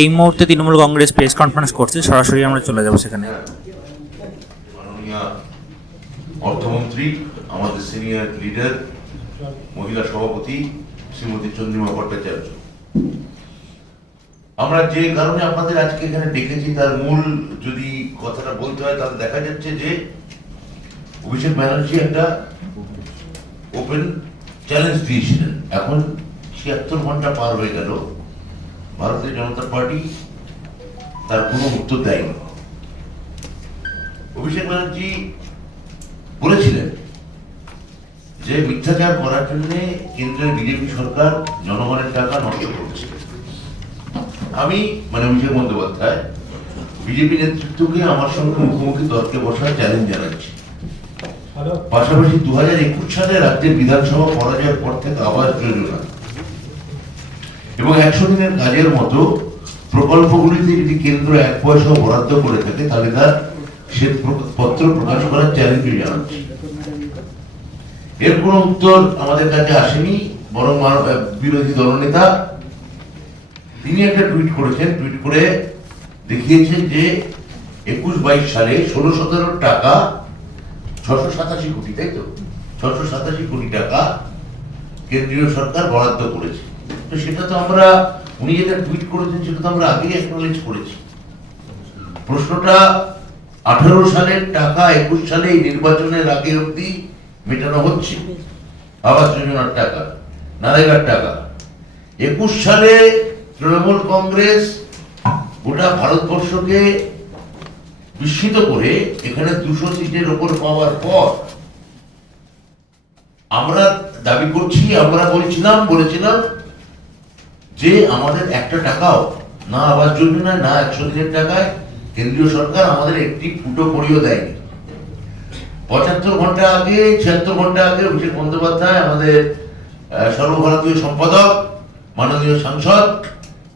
এই মুহূর্তে Trinamool Congress press conference করছে, সরাসরি আমরা চলে যাব সেখানে। মাননীয় অর্থমন্ত্রী, আমাদের সিনিয়র লিডার, মহিলা সভাপতি শ্রীমতী চন্দ্রিমা ভট্টাচার্য, আমরা যে কারণে আপনাদের আজকে এখানে ডেকেছি তার মূল যদি কথাটা বলতে হয় তাহলে দেখা যাচ্ছে যে অভিষেক ব্যানার্জি একটা ওপেন চ্যালেঞ্জ দিয়েছিলেন। এখন ৭৬ ঘন্টা পার হয়ে গেল, ভারতীয় জনতা পার্টি তার কোনো উত্তর দেয়নি। অভিষেক ব্যানার্জি বলেছিলেন যে মিথ্যাচার করার জন্য কেন্দ্রের বিজেপি সরকার জনগণের টাকা নষ্ট করছে। আমি অভিষেক বন্দ্যোপাধ্যায় বিজেপি নেতৃত্বকে আমার সঙ্গে মুখোমুখি তর্কে বসার চ্যালেঞ্জ জানাচ্ছি। পাশাপাশি 2021 সালে রাজ্যের বিধানসভা পরাজয়ের পর থেকে আবাস যোজনা এবং 100 দিনের কাজের মতো প্রকল্পগুলিতে যদি কেন্দ্র 1 পয়সাও বরাদ্দ করে থাকে তাহলে তার শ্বেতপত্র প্রকাশ করার চ্যালেঞ্জ জানাচ্ছি। এর কোনো উত্তর আমাদের কাছে আসেনি, বরং বিরোধী দলনেতা তিনি একটা টুইট করেছেন। টুইট করে দেখিয়েছেন যে 21-22 সালে 16-17 টাকা 687 কোটি, তাই তো 687 কোটি টাকা কেন্দ্রীয় সরকার বরাদ্দ করেছে। তো সেটা তো আমরা, উনি যেটা টুইট করেছেন সেটা তো আমরা আগেই অ্যাকনোলেজ করেছি। প্রশ্নটা 18 সালের টাকা 21 সালে এই নির্বাচনের আগে অবধি মেটানো হচ্ছে। আবাস যোজনার টাকা, নারেগার টাকা 21 সালে তৃণমূল কংগ্রেস গোটা ভারতবর্ষকে বিস্মিত করে এখানে 200 সিটের ওপর পাওয়ার পর আমরা দাবি করছি, আমরা বলেছিলাম যে আমাদের একটা টাকাও না আবাস যোজনায় না 100 দিনের টাকায় কেন্দ্রীয় সরকার আমাদের একটি ফুটো করিও দেয়নি। 75 ঘন্টা আগে 76 ঘন্টা আগে অভিষেক বন্দ্যোপাধ্যায়, আমাদের সর্বভারতীয় সম্পাদক, মাননীয় সাংসদ,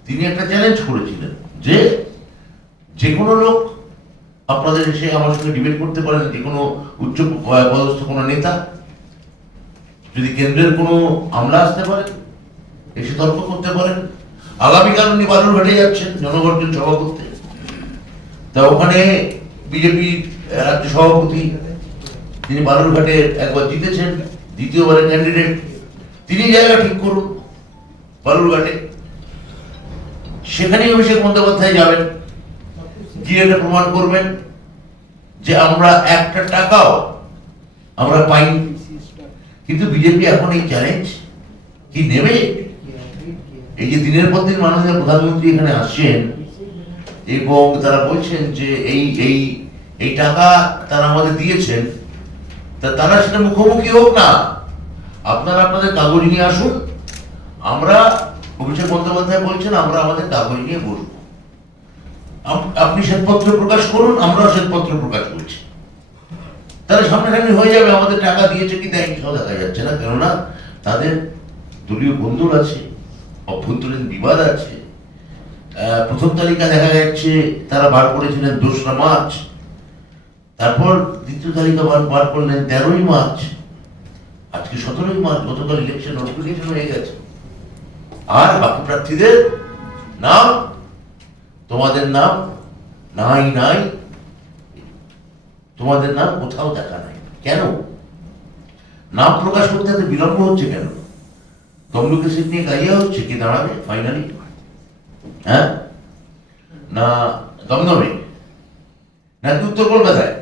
তিনি একটা চ্যালেঞ্জ করেছিলেন যে কোনো লোক আপনাদের এসে আমার সঙ্গে ডিবেট করতে পারেন, যে কোনো উচ্চ পদস্থ কোনো নেতা, যদি কেন্দ্রের কোনো আমলা আসতে পারে এসে তর্ক করতে পারেন। আগামীকাল উনি বালুরঘাটে যাচ্ছেন জনগর্জন সভা করতে। তা ওখানে বিজেপি রাজ্য সভাপতি, তিনি বালুরঘাটে একবার জিতেছেন, দ্বিতীয়বারের ক্যান্ডিডেট, তিনি জায়গা ঠিক করুন বালুরঘাটে। সেখানেই অভিষেক বন্দ্যোপাধ্যায় যাবেন, গিয়ে এটা প্রমাণ করবেন যে আমরা একটা টাকাও আমরা পাইনি। কিন্তু বিজেপি এখন এই চ্যালেঞ্জ কি নেবে? এই যে দিনের পর দিন মাননীয় প্রধানমন্ত্রী এখানে আসছেন এবং তারা বলছেন যে এই টাকা তারা আমাদের দিয়েছেন, তা তারা সেটা মুখোমুখি হোক না, আপনারা আপনাদের কাগজ নিয়ে আসুন। আমরা, অভিষেক বন্দ্যোপাধ্যায় বলছেন, আমরা আমাদের কাগজ নিয়ে বসবো। আপনি শ্বেতপত্র প্রকাশ করুন, আমরাও শ্বেতপত্র প্রকাশ করছি। তারা সামনাসামনি হয়ে যাবে, আমাদের টাকা দিয়েছে কি দেয়নি সব দেখা যাচ্ছে না। কেননা তাদের দলীয় বন্ধুর আছে, অভ্যন্তরীণ বিবাদ আছে। প্রথম তালিকা দেখা যাচ্ছে তারা বার করেছিলেন 2রা মার্চ, তারপর দ্বিতীয় তালিকা বার করলেন 13ই মার্চ, আজকে 17ই মার্চ, গতকাল ইলেকশন নোটিফিকেশন হয়ে গেছে। আর বাকি প্রার্থীদের নাম, তোমাদের নাম নাই, তোমাদের নাম কোথাও দেখা নাই। কেন নাম প্রকাশ করতে এত বিলম্ব হচ্ছে? কেন তমলুকের সিট নিয়ে কাজিয়া হচ্ছে? কে দাঁড়াবে ফাইনালি? হ্যাঁ, না দমদমে, নাকি উত্তর কলকাতায়?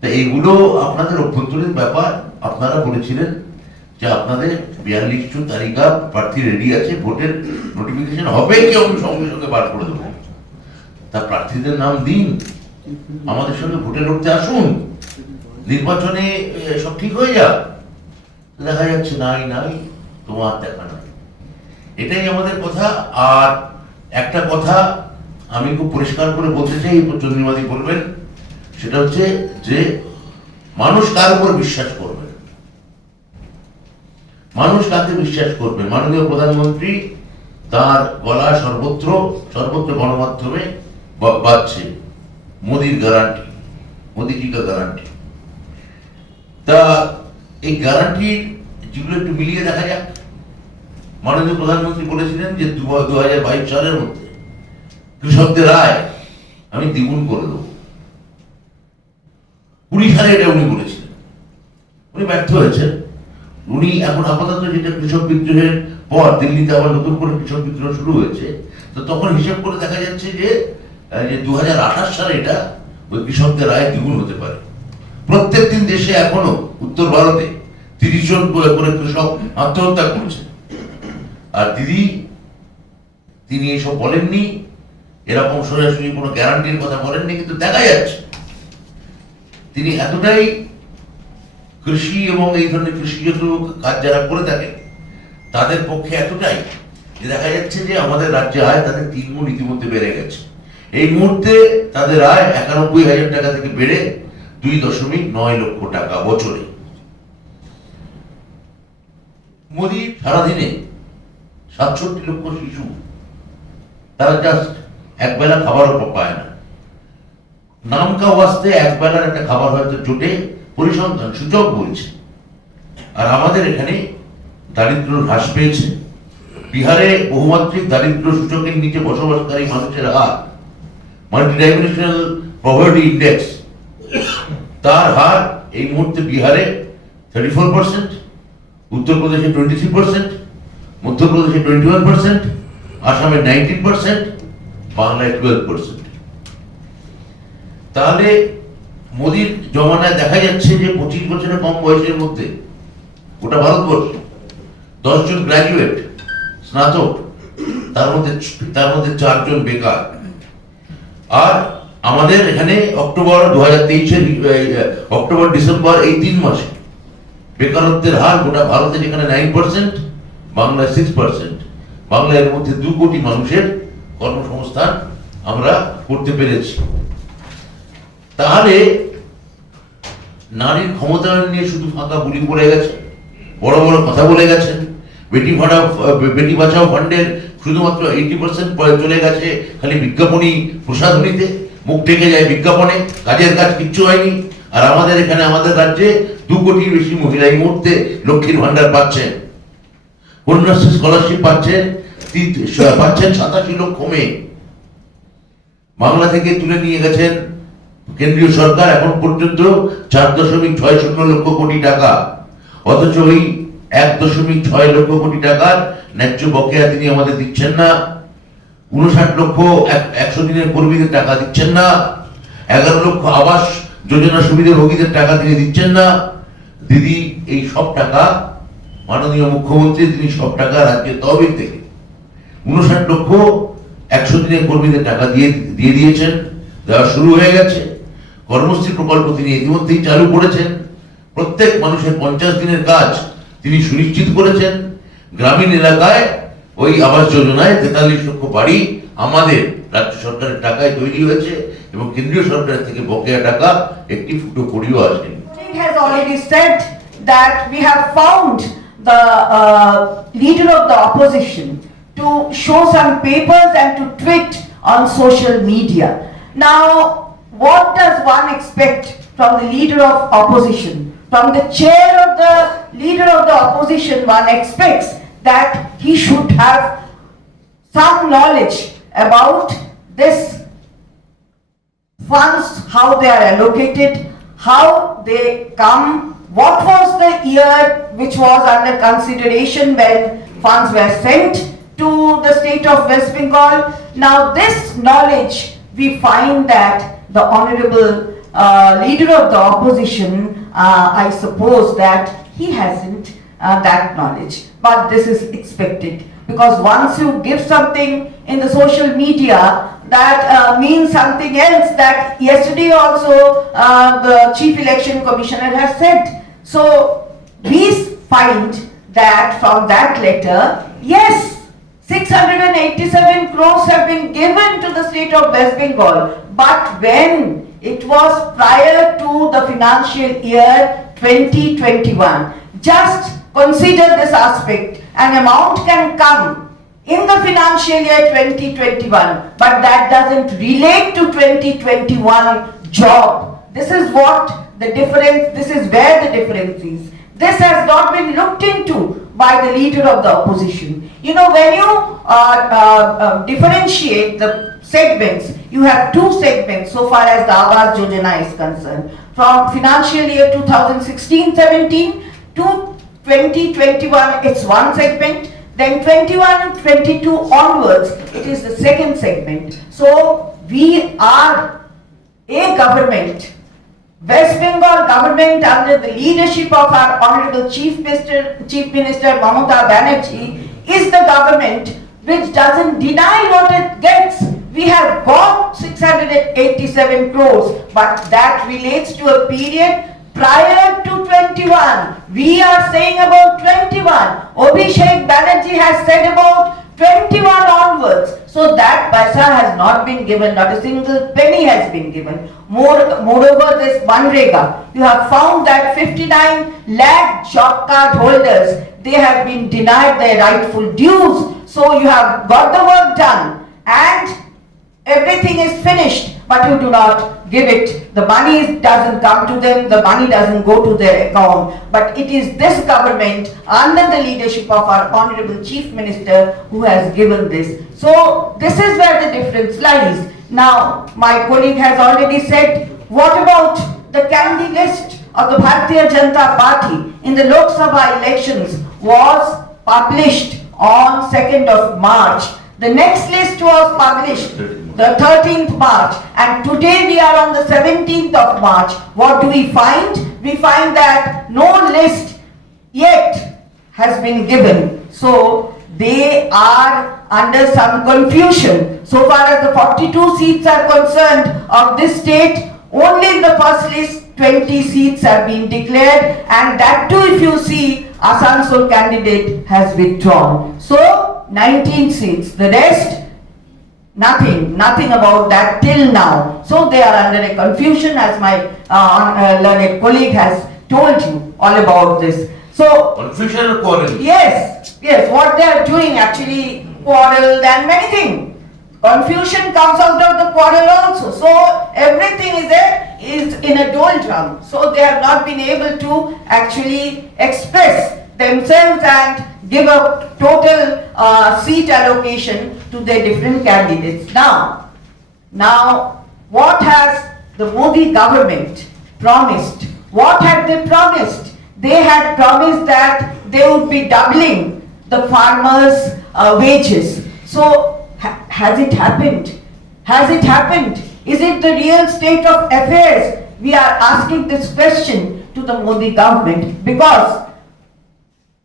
তা এইগুলো আপনাদের অভ্যন্তরীণ ব্যাপার। আপনারা বলেছিলেন যে আপনাদের 42 তালিকা প্রার্থী রেডি আছে, ভোটের নোটিফিকেশন হবে কি আমি সঙ্গে সঙ্গে বার করে দেবো। তা প্রার্থীদের নাম দিন, আমাদের সঙ্গে ভোটে লড়তে আসুন, নির্বাচনে সব ঠিক হয়ে যাক। দেখা যাচ্ছে নাই, তোমার দেখা নাই। এটাই আমাদের কথা। আর একটা কথা আমি খুব পরিষ্কার করে বলতে চাই, চন্দ্রিমাদি বলবেন, সেটা হচ্ছে যে মানুষ কার উপর বিশ্বাস করবে, মানুষ কাকে বিশ্বাস করবে? মাননীয় প্রধানমন্ত্রী তার গলা সর্বত্র গণমাধ্যমে বাজছে মোদির গ্যারান্টি, মোদিজি কা গ্যারান্টি। তা এই গ্যারান্টির যেগুলো একটু মিলিয়ে দেখা যাক। মাননীয় প্রধানমন্ত্রী বলেছিলেন যে 2022 সালের মধ্যে কৃষকদের আয় আমি দ্বিগুণ করে দেবো। 20 সালে এটা উনি বলেছিলেন, উনি ব্যর্থ হয়েছেন। উনি এখন আপাতত যেটা কৃষক বিদ্রোহের পর দিল্লিতে আবার নতুন করে কৃষক বিদ্রোহ শুরু হয়েছে, তো তখন হিসাব করে দেখা যাচ্ছে যে 2028 সালে এটা ওই কৃষকদের আয় দ্বিগুণ হতে পারে। প্রত্যেক দিন দেশে এখনো উত্তর ভারতে 30 জন করে কৃষক আত্মহত্যা করছে। আর দিদি তিনি এসব বলেননি, এরকম সরাসরি কোনো গ্যারান্টির কথা বলেননি, কিন্তু দেখা যাচ্ছে তিনি এতটাই কৃষি এবং এই ধরনের কৃষিগত কাজ যারা করে থাকেন তাদের পক্ষে এতটাই যে দেখা যাচ্ছে যে আমাদের রাজ্যে আয় তাদের 3 গুণ ইতিমধ্যে বেড়ে গেছে। এই মুহূর্তে তাদের আয় 91,000 টাকা থেকে বেড়ে 2.9 লক্ষ টাকা বছরে। মোদী সারাদিনে 67 লক্ষ শিশু তারা জাস্ট একবেলা খাবারও পায় না। নামকা ওয়াস্তে একবেলার একটা খাবার হয়তো জোটে, পরিসংখ্যান সূচক বলছে। আর আমাদের এখানে দারিদ্র হ্রাস পেয়েছে। বিহারে বহুমাত্রিক দারিদ্র সূচকের নিচে বসবাসকারী মানুষের হার, মাল্টিডাইমেনশনাল পভার্টি ইন্ডেক্স, তার হার এই মুহূর্তে বিহারে 34%, উত্তরপ্রদেশে 23%, মধ্যপ্রদেশে 21%, আসামে 19%, বাংলায় 12%। তাহলে মোদীর জমানায় দেখা যাচ্ছে যে 25 বছরের কম বয়সের মধ্যে গোটা ভারতবর্ষ 10 জন গ্রাজুয়েট স্নাতক, তার মধ্যে 4 জন বেকার। আর আমাদের এখানে অক্টোবর 2023-এর অক্টোবর ডিসেম্বর এই 3 মাসে বেকারত্বের হার গোটা ভারতে যেখানে 9%, বাংলায় 6%। বাংলার মধ্যে 2 কোটি মানুষের কর্মসংস্থান আমরা করতে পেরেছি। তাহলে নারীর ক্ষমতায়ন নিয়ে শুধু ফাঁকা বুলি পড়ে গেছে, বড় বড় কথা বলে গেছেন। বেটি বাঁচাও ফান্ডের শুধুমাত্র 80% চলে গেছে খালি বিজ্ঞাপনী প্রসাধনীতে, মুখ ঢেকে যায় বিজ্ঞাপনে, কাজের কাজ কিচ্ছু হয়নি। আর আমাদের এখানে আমাদের রাজ্যে 2 কোটির বেশি মহিলা এই মুহূর্তে লক্ষ্মীর ভান্ডার পাচ্ছেন, কন্যাশ্রী স্কলারশিপ পাচ্ছেন 87 লক্ষ মেয়ে। বাংলা থেকে তুলে নিয়ে গেছেন কেন্দ্রীয় সরকার এখন পর্যন্ত 4.60 লক্ষ কোটি টাকা, অথচ ওই 1.6 লক্ষ কোটি টাকার ন্যায্য বকেয়া তিনি আমাদের দিচ্ছেন না। 59 লক্ষ 100 দিনের কর্মীদের টাকা দিচ্ছেন না। 11 লক্ষ আবাস যোজনা সুবিধাভোগীদের টাকা তিনি দিচ্ছেন না। দিদি এই সব টাকা মাননীয় মুখ্যমন্ত্রী তিনি সব টাকা রাজ্যের তহবিল থেকে 59 লক্ষ 100 দিনের কর্মীদের টাকা দিয়ে দিয়েছেন, দেওয়া শুরু হয়ে গেছে। কর্মশ্রী প্রকল্প তিনি ইতিমধ্যেই চালু করেছেন। প্রত্যেক মানুষের 50 দিনের কাজ তিনি সুনিশ্চিত করেছেন। গ্রামীণ এলাকায় ওই আবাস যোজনায় 43 লক্ষ বাড়ি আমাদের রাজ্য সরকারের টাকায় তৈরি হয়েছে এবং কেন্দ্রীয় সরকারের থেকে বকেয়া টাকা একটি ফুটো করিও আসেনি। It has already said that we have found the leader of the opposition to show some papers and to tweet on social media. Now, what does one expect from the leader of opposition? From the chair of the leader of the opposition, one expects that he should have some knowledge about this funds, how they are allocated, how they come, what was the year which was under consideration when funds were sent to the state of West Bengal. Now this knowledge, we find that the honorable leader of the opposition, I suppose that he hasn't that knowledge, but this is expected, because once you give something in the social media, that means something else. That yesterday also the Chief Election Commissioner has said. So we find that from that letter, yes, 687 crores have been given to the state of West Bengal, but when it was prior to the financial year 2021. Just consider this aspect. An amount can come in the financial year 2021, but that doesn't relate to 2021 job. This is what the difference, this is where the difference is. This has not been looked into. by the leader of the opposition. You know, when you differentiate the segments, you have two segments so far as the Awas Yojana is concerned. From financial year 2016-17 to 2021, it's one segment. Then 21 and 22 onwards, it is the second segment. So we are a government, West Bengal government under the leadership of our Honorable Chief Minister Mamata Banerjee is the government which doesn't deny what it gets. We have got 687 crores, but that relates to a period prior to 21. We are saying about 21. Abhishek Banerjee has said about 21 onwards. So that paisa has not been given, not a single penny has been given. Moreover, this Manrega, you have found that 59 lakh job card holders, they have been denied their rightful dues. So you have got the work done and everything is finished, but you do not give it. The money doesn't come to them, the money doesn't go to their account. But it is this government under the leadership of our Honorable Chief Minister who has given this. So this is where the difference lies. Now, my colleague has already said, what about the candidate list of the Bharatiya Janata Party in the Lok Sabha elections was published on 2nd of March. The next list was published the 13th March, and today we are on the 17th of March. What do we find? We find that no list yet has been given. So they are under some confusion. So far as the 42 seats are concerned of this state, only in the first list 20 seats have been declared, and that too, if you see, Asansol candidate has withdrawn. So 19 seats. The rest, nothing about that till now. So they are under a confusion, as my learned colleague has told you all about this. So confusion or quarrel? Yes, what they are doing actually quarrel and many things. Confusion comes out of the quarrel also. So everything is in a doldrum. So they have not been able to actually express themselves and give a total seat allocation to their different candidates. Now, what has the Modi government promised? What had they promised? They had promised that they would be doubling the farmers' wages. So, has it happened? Has it happened? Is it the real state of affairs? We are asking this question to the Modi government, because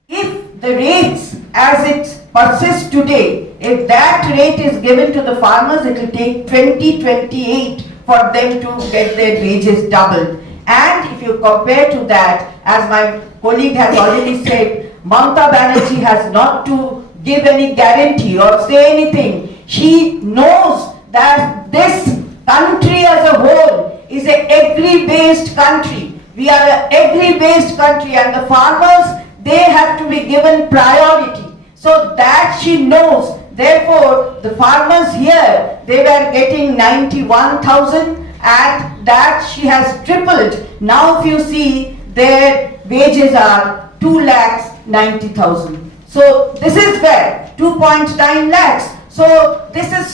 if the rates as it persists today, if that rate is given to the farmers, it will take 2028 for them to get their wages doubled. And if you compare to that, as my colleague has already said, Mamata Banerjee has not to give any guarantee or say anything. She knows that this country as a whole is an agri-based country. We are an agri-based country, and the farmers, they have to be given priority. So that she knows. Therefore, the farmers here, they were getting 91,000, and that she has tripled. Now if you see, their wages are 2,90,000. So this is where 2.9 lakhs. So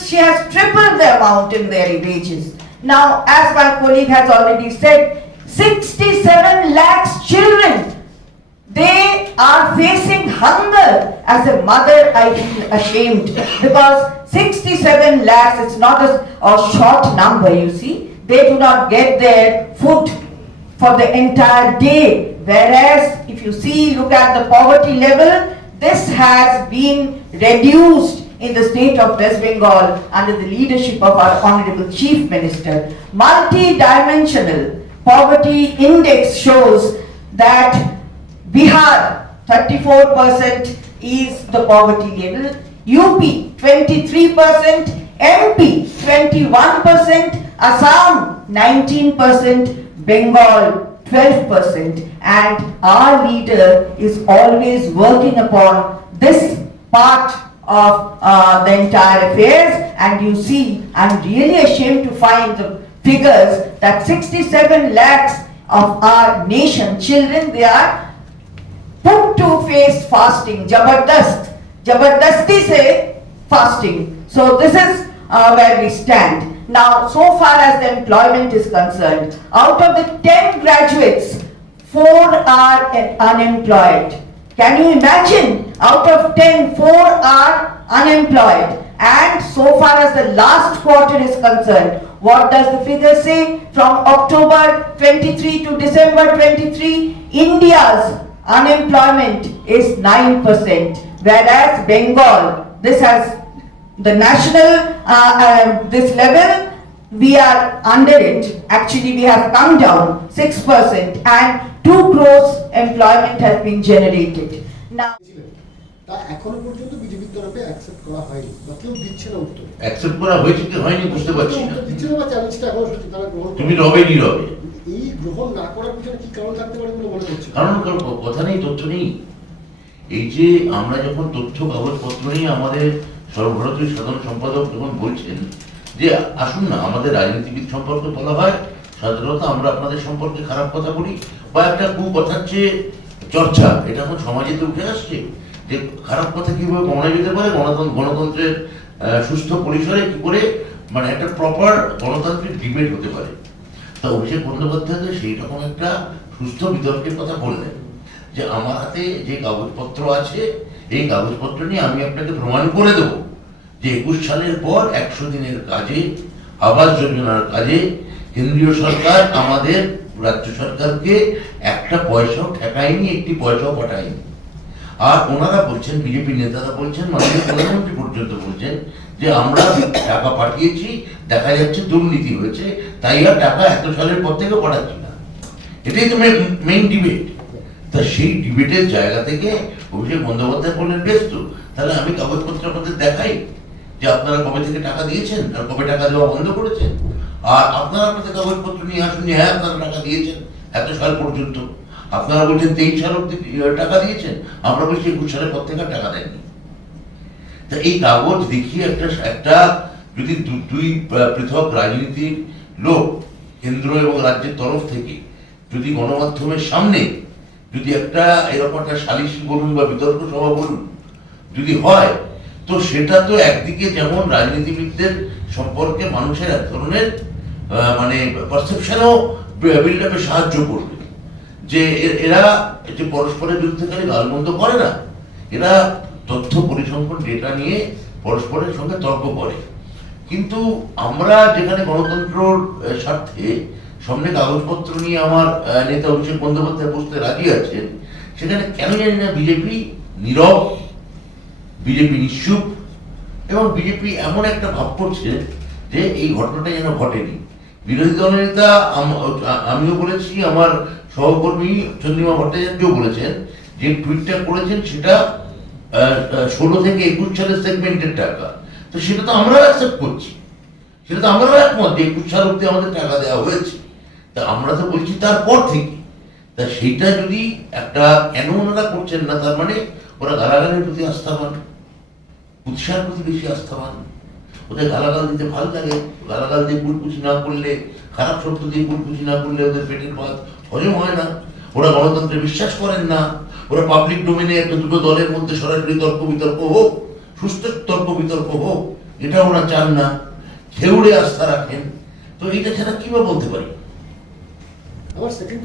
she has tripled the amount in their wages. Now, as my colleague has already said, 67 lakhs children, they are facing hunger. As a mother, I feel ashamed, because 67 lakhs, it's not a short number, you see. They do not get their food for the entire day. Whereas, if you see, look at the poverty level, this has been reduced in the state of West Bengal under the leadership of our Honorable Chief Minister. Multi-dimensional poverty index shows that Bihar 34% is the poverty level, UP 23%, MP 21%, Assam 19%, Bengal 12%, and our leader is always working upon this part of the entire affairs. And you see, I'm really ashamed to find the figures that 67 lakhs of our nation children, they are put to face fasting, jabardasti se fasting. So this is where we stand. Now, so far as the employment is concerned, out of the 10 graduates, 4 are unemployed. Can you imagine? Out of 10, 4 are unemployed. And so far as the last quarter is concerned, what does the figure say? From October 23 to December 23, India's unemployment is 9%, whereas Bengal, this has the national, this level, we are under it. Actually, we have come down 6% and 2 crores employment has been generated. Now, তা এখনো পর্যন্ত বিজেপির তরফে accept করা হয়নি বা কেউ দিচ্ছে না উত্তর। অ্যাকসেপ্ট করা হয়েছে কি হয়নি বুঝতে পারছি না। উত্তর দিচ্ছে না বা চ্যালেঞ্জটা এখনো সত্যি তারা গ্রহণ তুমি রবে নীরবে। এই গ্রহণ না করার পিছনে কি কারণ থাকতে পারে বলে মনে হচ্ছে? কারণ কথা নেই, তথ্য নেই। এই যে আমরা যখন তথ্য কাগজপত্র নিয়ে আমাদের সর্বভারতীয় সাধারণ সম্পাদক যখন বলছেন যে আসুন না আমাদের রাজনীতিবিদ সম্পর্কে বলা হয়, সাধারণত আমরা আপনাদের সম্পর্কে খারাপ কথা বলি বা একটা কুকথার চেয়ে চর্চা, এটা এখন সমাজেতে উঠে আসছে যে খারাপ কথা কিভাবে কমানো যেতে পারে, গণতন্ত্রের সুস্থ পরিসরে কি করে মানে একটা প্রপার গণতান্ত্রিক ডিবেট হতে পারে। তা অভিষেক বন্দ্যোপাধ্যায় তো সেই রকম একটা সুস্থ বিতর্কের কথা বললেন যে আমার হাতে যে কাগজপত্র আছে এই কাগজপত্র নিয়ে আমি আপনাকে প্রমাণ করে দেবো যে 21 সালের পর 100 দিনের কাজে, আবাস যোজনার কাজে কেন্দ্রীয় সরকার আমাদের রাজ্য সরকারকে একটা পয়সাও ঠেকায়নি, একটি পয়সাও পাঠায়নি। আর ওনারা বলছেন, বিজেপি নেতারা বলছেন, মাননীয় প্রধানমন্ত্রী পর্যন্ত বলছেন যে আমরা টাকা পাঠিয়েছি, দেখা যাচ্ছে দুর্নীতি হয়েছে, তাই আর টাকা এত সালের পর থেকে পাঠাচ্ছি না। এটাই তো মেইন ডিবেট। তা সেই ডিবেটের জায়গা থেকে অভিষেক বন্দ্যোপাধ্যায় বললেন বেশ তো, তাহলে আমি কাগজপত্র আপনাদের দেখাই যে আপনারা কবে থেকে টাকা দিয়েছেন আর কবে টাকা দেওয়া বন্ধ করেছেন, আর আপনারা আপনাদের কাগজপত্র নিয়ে আসুন, হ্যাঁ আপনারা টাকা দিয়েছেন এত সাল পর্যন্ত। আপনারা বলছেন 23 সাল অব্দি টাকা দিয়েছেন, আমরা বলছি 21 সালের পর থেকে টাকা দেননি। তা এই কাগজ দেখিয়ে একটা যদি দুই পৃথক রাজনীতির লোক কেন্দ্র এবং রাজ্যের তরফ থেকে যদি গণমাধ্যমের সামনে যদি একটা এরকম একটা সালিশি বলুন বা বিতর্ক সভা বলুন যদি হয়, তো সেটা তো একদিকে যেমন রাজনীতিবিদদের সম্পর্কে মানুষের এক ধরনের মানে পারসেপশনও বিল্ড আপে সাহায্য করবে যে এরা যে পরস্পরের বিরুদ্ধে খালি গালমন্দ করে না, এরা তথ্য পরিসংখ্যান ডেটা নিয়ে পরস্পরের সঙ্গে তর্ক করে। কিন্তু আমরা যেখানে গণতন্ত্রর স্বার্থে সামনে কাগজপত্র নিয়ে আমার নেতা অভিষেক বন্দ্যোপাধ্যায় বসতে রাজি আছেন, সেখানে কেন জানি না বিজেপি নীরব, বিজেপি নিশ্চুপ এবং বিজেপি এমন একটা ভাব করছে যে এই ঘটনাটা যেন ঘটেনি। বিরোধী দলের নেতা আমিও বলেছি, আমার সহকর্মী চন্দ্রিমা ভট্টাচার্যও বলেছেন যে টুইটটা করেছেন সেটা 16 থেকে 21 সালের সেগমেন্টের টাকা, তো সেটা তো আমরাও অ্যাকসেপ্ট করছি, সেটা তো আমরাও একমত যে 21 সাল অব্দি আমাদের টাকা দেওয়া হয়েছে। তা আমরা তো বলছি তারপর থেকে। তা সেইটা যদি একটা কেন ওনারা করছেন না, তার মানে ওরা গালাগালের প্রতি আস্থাবান, উৎসাহের প্রতি বেশি আস্থাবান। ওদের গালাগাল দিতে ভালো লাগে, গালাগাল দিয়ে কুলকুচি না করলে, খারাপ শব্দ দিয়ে কুলকুচি না করলে ওদের পেটের ভাত হজম হয় না। ওরা গণতন্ত্রে বিশ্বাস করেন না, ওরা পাবলিক ডোমেনে একটা দুটো দলের মধ্যে সরাসরি তর্ক বিতর্ক হোক, সুস্থ তর্ক বিতর্ক হোক, এটা ওরা চান না, খেউড়ে আস্থা রাখেন। তো এটা ছাড়া কি বা বলতে পারি। আমার সেকেন্ড